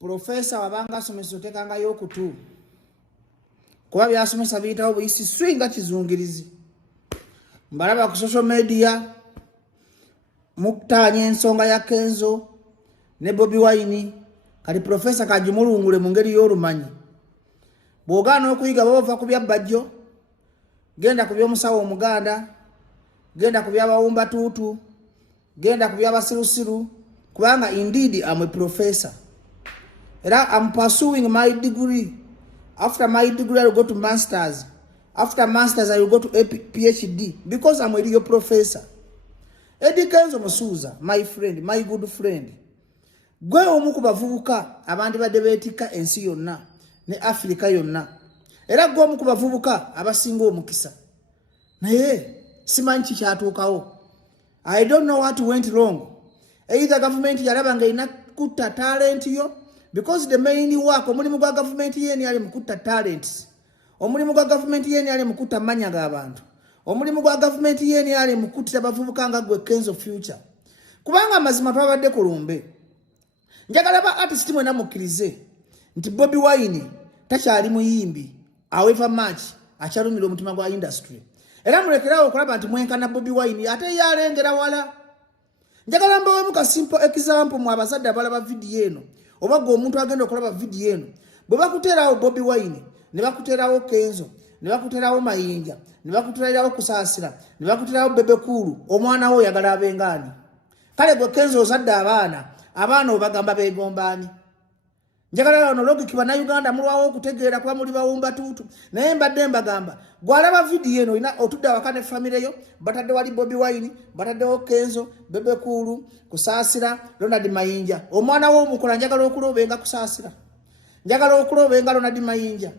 Professor wabanga asomesa otekanga yokutu. Kuba byasomesa biyitawo buyisi swinga kizungirizi. Mbalaba ku social media mukutanya ensonga ya Kenzo ne Bobi Wine kali Professor kajimulungule mu ngeri y'olumanyi. Bw'ogaana okuyiga bova ku byabbajjo, genda ku by'omusawo omuganda, genda ku by'abawumba tuutu, genda ku by'abasirusiru, kubanga indeed I'm a professor. Era I'm pursuing my degree. After my degree I will go to masters. After masters I will go to a PhD because I'm a real professor. Eddy Kenzo Musuza, my friend, my good friend. Gwe omu ku bavubuka abandi badde beetikka ensi yonna ne Africa yonna. Era gwe omu ku bavubuka abasinga omukisa. Naye simanyi kikyatuukawo. I don't know what went wrong. Either government yalaba nga ina kutta talent yo because the main work omulimu gwa government yeni ali mukutta talents. Omulimu gwa government yeni ali mukutta manya ga abantu. Omulimu gwa government yeni ali mukutta bavubuka nga gwe Kenzo future. Kubanga amazima twabadde ku lumbe. Njagala ba artist mwe namukkirize nti Bobi Wine takyali muyimbi however much akyalumira omutima gwa industry. Era mulekerawo okulaba nti mwenkana Bobi Wine ate yalengera wala. Njagala mbawe muka simple example mu abazadde abalaba video eno oba gwe omuntu agenda okulaba video eno bwe bakuterawo Bobi Wine ne bakuterawo Kenzo ne bakuterawo Mayinja ne bakuterawo Kusaasira ne bakuterawo Bebe Kulu omwana wo yagala abengani. Kale gwe Kenzo ozadde abaana obagamba begombani. Njagala ono logic bana Uganda mulwawo okutegeera kwa muli bawumba tuutu naye mbadde mbagamba gwalaba video eno ina otudda wakane family yo batadde wali Bobi Wine bataddewo Kenzo Bebe Kulu Kusaasira Ronald Mayinja omwana wo omukola njagala okulobenga Kusaasira njagala okulobenga Ronald Mayinja.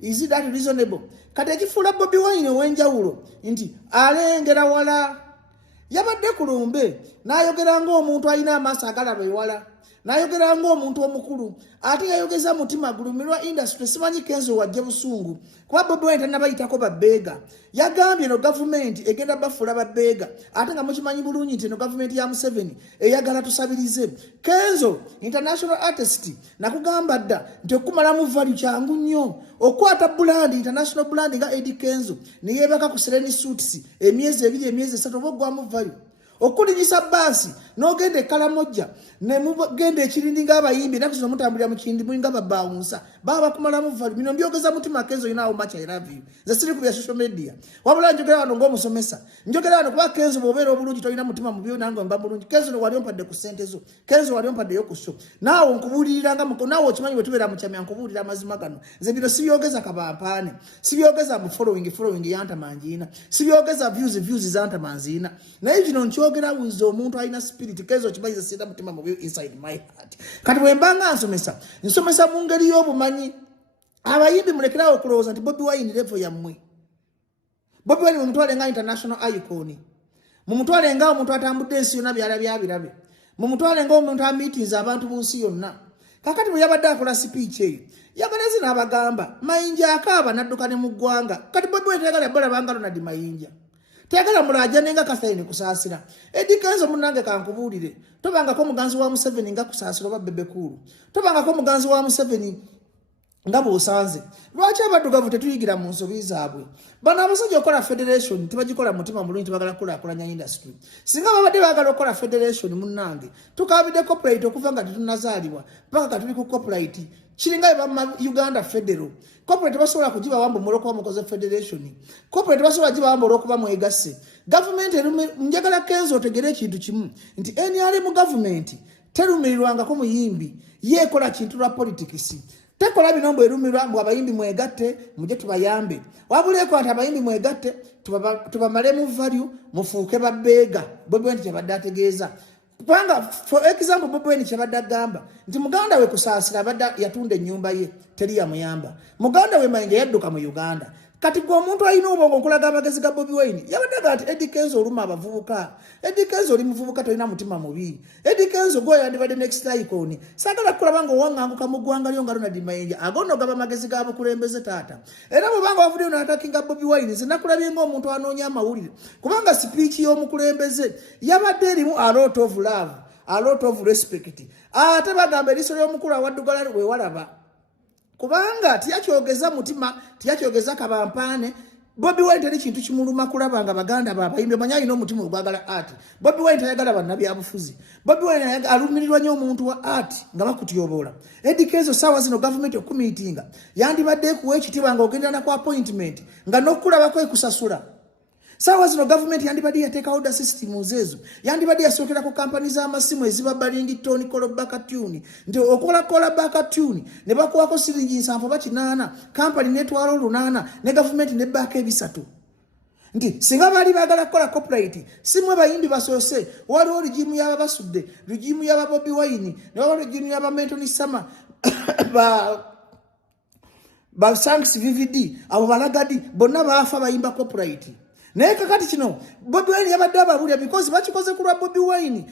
Is it that reasonable? Kati ekifuula Bobi Wine ow'enjawulo nti alengera wala yabadde ku lumbe n'ayogera ng'omuntu alina amaaso agalaba ewala n'ayogera ng'omuntu omukulu ate yayogeza mutima gulumirwa industry simanyi Kenzo wajja busungu kuba Bobi Wine tannabayitako babbeega yagambye no government egenda bafuula babbeega ate nga mukimanyi bulungi nti no government ya Museveni eyagala tusabirize. Kenzo international artist nakugamba dda nti okumalamu value kyangu nnyo okwata brand international brand nga Eddy Kenzo niyeebaka ku Sereni Suits emyezi 2 emyezi 3 obogwamu value okulinyisa basi n'ogenda Kalamoja ne mugenda ekirindi ng'abayimbi nakusoza mutambulira mu kindi mwinga babawunsa baba kumalamu value bino mbyogeza mutima Kenzo you know how much I love you ze siri ku bya social media wabula njogera wano ng'omusomesa njogera wano kuba Kenzo bw'obeera obulungi tolina mutima mubi nange mba bulungi Kenzo no wali ompadde ku ssente zo Kenzo wali ompadde yo ku show naawe nkubulirira nga naawe okimanyi bwe tubeera mu kyamya nkubulira amazima gano nze bino sibyogeza kabampaane sibyogeza mu following yanta manjiina sibyogeza views zanta manziina naye kino nkyogera wizo omuntu alina spirit Kenzo kibayiza sida mutima mubi inside my heart. Kati wembanga nsomesa mu ngeri y'obumanyi abayimbi mulekerawo okulowooza nti Bobi Wine level yammwe. Bobi Wine mumutwale nga international icon. Mumutwale nga omuntu atambudde ensi yonna byala byabirabe. Mumutwale nga omuntu amitinza abantu mu nsi yonna. Kakati bwe yabadde akola speech eyo yabalezi n'abagamba Mayinja akaaba n'adduka ne mu ggwanga. Kati Bobi Wine tegala bola bangalo na di Mayinja. Tegala mulaja nenga Kasaini Kusaasira. Eddy Kenzo munange kankubulire. Tobanga ko muganzi wa Museveni nga Kusaasira oba Bebe Kulu. Tobanga ko muganzi wa Museveni nga Busanze. Lwaki abaddugavu tetuyigira mu nsobi zaabwe? Bano abasajja okola federation tebagikola mutima mulungi tebagala kulaakulanya industry. Singa babadde baagala okola federation munnange tukabidde corporate okuva nga tetunnazaalibwa paka katuli ku corporate kiringa eba Uganda Federal. Corporate basobola kujiba wambo muloko mukoze federation. Corporate basobola jiba wambo olwokuba mwegase. Government njagala Kenzo otegere ekintu kimu nti NRM mu government terumirirwanga ko muyimbi yekola kintu lwa politics. Tekola binombo erumirwa mu abayimbi mwegatte muje tubayambe. Wabuleko ati abayimbi mwegatte tubamale mu value mufuuke babbeega. Bobi Wine kyabadde ategeeza. Kubanga for example Bobi Wine kyabadde agamba nti muganda we Kusaasira abadde yatunda ennyumba ye teri yamuyamba. Muganda we Mayinja yadduka mu Uganda. Kati gwe omuntu alina obwongo nkulaga amagezi ga Bobi Wine yabadde ati Eddy Kenzo oluma abavubuka. Eddy Kenzo oli muvubuka tolina mutima mubi. Eddy Kenzo gwe yandibadde next icon. Sagala kulaba ngo wanganguka mu ggwanga lyo nga Ronald Mayinja agono gaba amagezi ga bukulembeze taata. Era mubanga wavudde na attackinga Bobi Wine zinakulabye ng'omuntu anoonya amawulire. Kubanga speech y'omukulembeze yabadde erimu a lot of love. a lot of respect. Ate bagamba eriiso ly'omukulu awaddugala we walaba. Kubanga tiyakyogeza mutima, tiyakyogeza kabampaane. Bobi Wine teri kintu kimuluma kulaba nga baganda babayimbe manyi alina omutima ogwagala art. Bobi Wine tayagala bannabyabufuzi. Bobi Wine alumirirwa nnyo omuntu wa art nga bakutyoboola. Eddy Kenzo saawa zino government okumiitinga yandibadde kuwa ekitiibwa nga ogendera ku appointment nga n'okulabako ekusasula. Saawa zino government yandibadde yateeka order system ezo. Yandibadde yasookera ku kampani z'amasimu eziba Barington Kolo Bakatuni. Nti okola Bakatuni ne bakuwako siringi 7 ba 8 kampani netwala 8 ne government ne baaka ebisatu. Nti singa bali bagala kola copyright simwe bayimbi basoose waliwo rigimu yaba basudde rigimu yaba Bobi Wine ne waliwo rigimu yaba Mentoni Sama ba Sanks VVD abo balagadi bonna baafa bayimba copyright. Naye kakati kino Bobi Wine yabadde ababulya because bakikoze kulwa Bobi Wine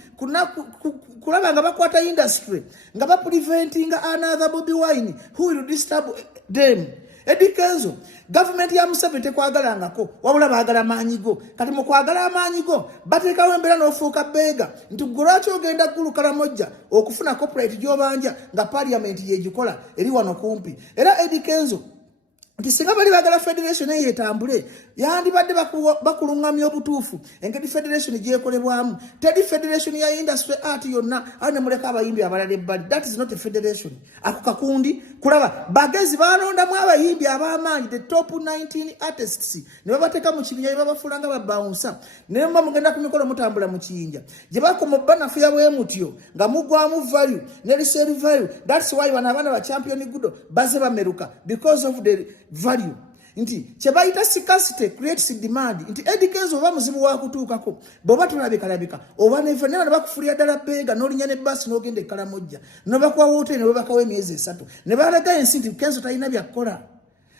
kulaba nga bakwata industry nga bapreventinga another Bobi Wine who will disturb them. Eddy Kenzo government ya Museveni tekwagalangako wabula baagala maanyigo kati mu kwagala amaanyigo bateekawo embeera n'ofuuka beega nti lwaki ogenda ggulukala mojja okufuna copyright gy'obanja nga parliament yegikola eri wano kumpi. Era Eddy Kenzo nti singa bali bagala federation eyetambule yandibadde bakulungamya obutuufu engeri federation gyekolebwamu tedi federation ya industry art yonna awo ne muleka abayimbi abalala ebbali. That is not a federation. Ako kakundi kulaba bagezi balondamu abayimbi ab'amaanyi the top 19 artists ne babateeka mu kibinja ne babafuula nga babawunsa ne mba mugenda ku mikolo mutambula mu kiyinja gye bakoma banafuya bwe mutyo nga mugwamu value ne resale value. That's why bano abaana ba champion gudo baze bameruka because of the value. Nti chebaita scarcity creates demand. Nti Eddy Kenzo oba muzibu wa kutuukako boba tulabika oba nefe nena bakufulia ddala beega n'olinya ne basi n'ogenda ekkala mojja no bakuwa wote ne bakawa emyezi 3 ne balaga ensi nti Kenzo talina byakola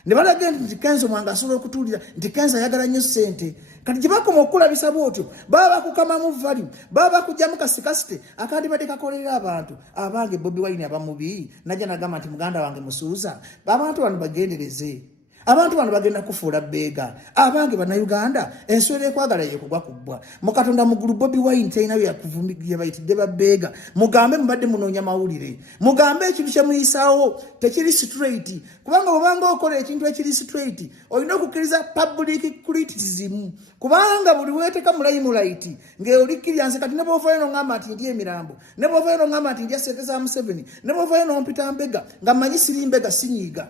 ne balaga nti Kenzo mwanga asobola okutuulira nti Kenzo ayagala nnyo ssente. Kati gye bakoma okulabisa bwotyo baba bakukamamu value baba bakugyamu kasikasite akandibadde kakolera abantu abange Bobi Wine abamubi najja nagamba nti muganda wange musuuza abantu bano bagendereze abantu bano bagenda kufuula beega abange bannayuganda enswera ekwagala yekugwa kubbwa mukatonda mugulu Bobi Wine talina byakuvumigira bayitidde babeega mugambe mubadde munoonya mawulire mugambe ekintu kyemuyisaawo tekiri straight kubanga bwobanga okola ekintu ekiri straight olina okukkiriza public criticism kubanga buli weeteka mulayimulayiti ng'olikkirya nze kati ne bw'ovaayo n'oŋŋamba nti ndi emirambo ne bw'ovaayo n'oŋŋamba nti ndi ssente za Museveni ne bw'ovaayo n'ompita mbega nga mmanyi siri mbega sinyiiga.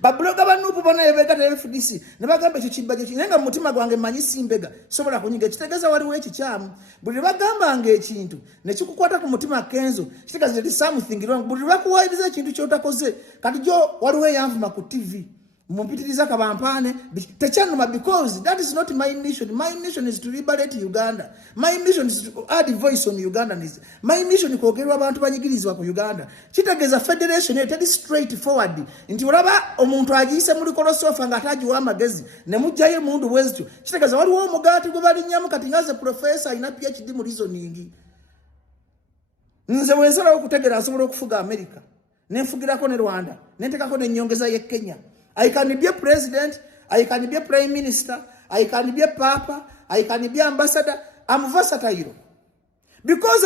Babloga banupu bana yebega ta FDC ne bagamba ekyo kibba gye kinenga mutima gwange manyi simbega sobola kunyiga kitegeza waliwo ekikyamu buli bagamba ng'ekintu ne kikukwata ku mutima Kenzo kitegeza there is something wrong buli bakuwayiriza ekintu ky'otakoze kati gyo waliwo eyanvuma ku TV mumpitiriza kabampaane techanuma because that is not my mission. My mission is to liberate Uganda. My mission is to add voice on Ugandans. My mission is kwogerwa abantu banyigirizibwa ku Uganda. Kitegeza federation etali straight forward nti olaba omuntu agiyise muri kolosofa nga atagiwa amagezi ne mujjayo mundu bwezityo kitegeza waliwo omugaati gwe balinnyamu kati ngaze professor ina PhD mu reasoning. Nze wensala okutegera asobola okufuga America nenfugirako ne Rwanda nentekako n'ennyongeza ye Kenya. I can be a president, I can be a prime minister, I can be a papa, I can be ambassador. I'm versatile. Because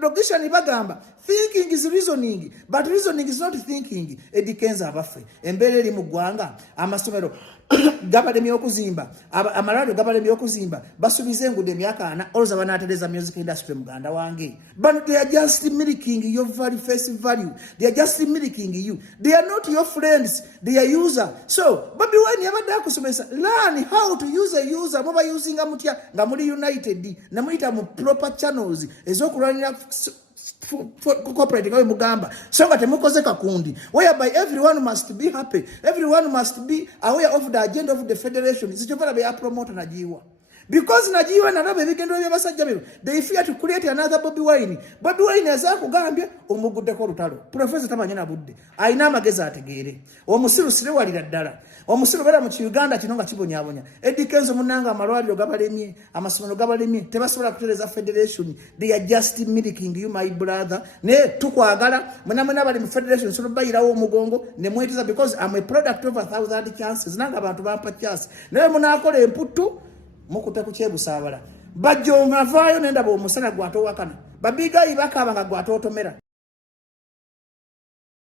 Logisha Nibagamba, thinking is reasoning, but reasoning is not thinking. Eddy Kenzo abafe. Embereri mugwanga, amasomero gabademi okuzimba, amarado gabademi okuzimba, basubize ngude myaka ana, oloza banatereza music industry muganda wange. But they are just milking your very face value. They are just milking you. They are not your friends, they are user. So, Bobi Wine yabadde akusomesa, learn how to use a user, moba using amutya, nga muri united, na muita mu proper channels, ezokulanira corporate kawe mugamba so nga temukoze kakundi whereby everyone must be happy, everyone must be aware of the agenda of the federation. Sichovala be promote najiwa because najiwa na nabe bigendo byabasajja bero they fear to create another Bobi Wine. Bobi Wine azakugambye omugudde ko lutalo professor tamanyina budde aina amagezi ategeere omusiru sire walira ddala omusiru bera mu Uganda kino nga kibonyabonya. Eddy Kenzo munanga amalwaliro gabalemye amasomero gabalemye tebasobola kutereza federation. They are just milking you my brother ne tukwagala muna bali mu federation so bayirawo omugongo ne mwetiza because I'm a product of 1,000 chances nanga abantu bampa chance ne munakola emputu mukuta ku kyebusabala bajjo mavaayo nenda bo musana gwato wakana babigayi bakaba nga gwatotomera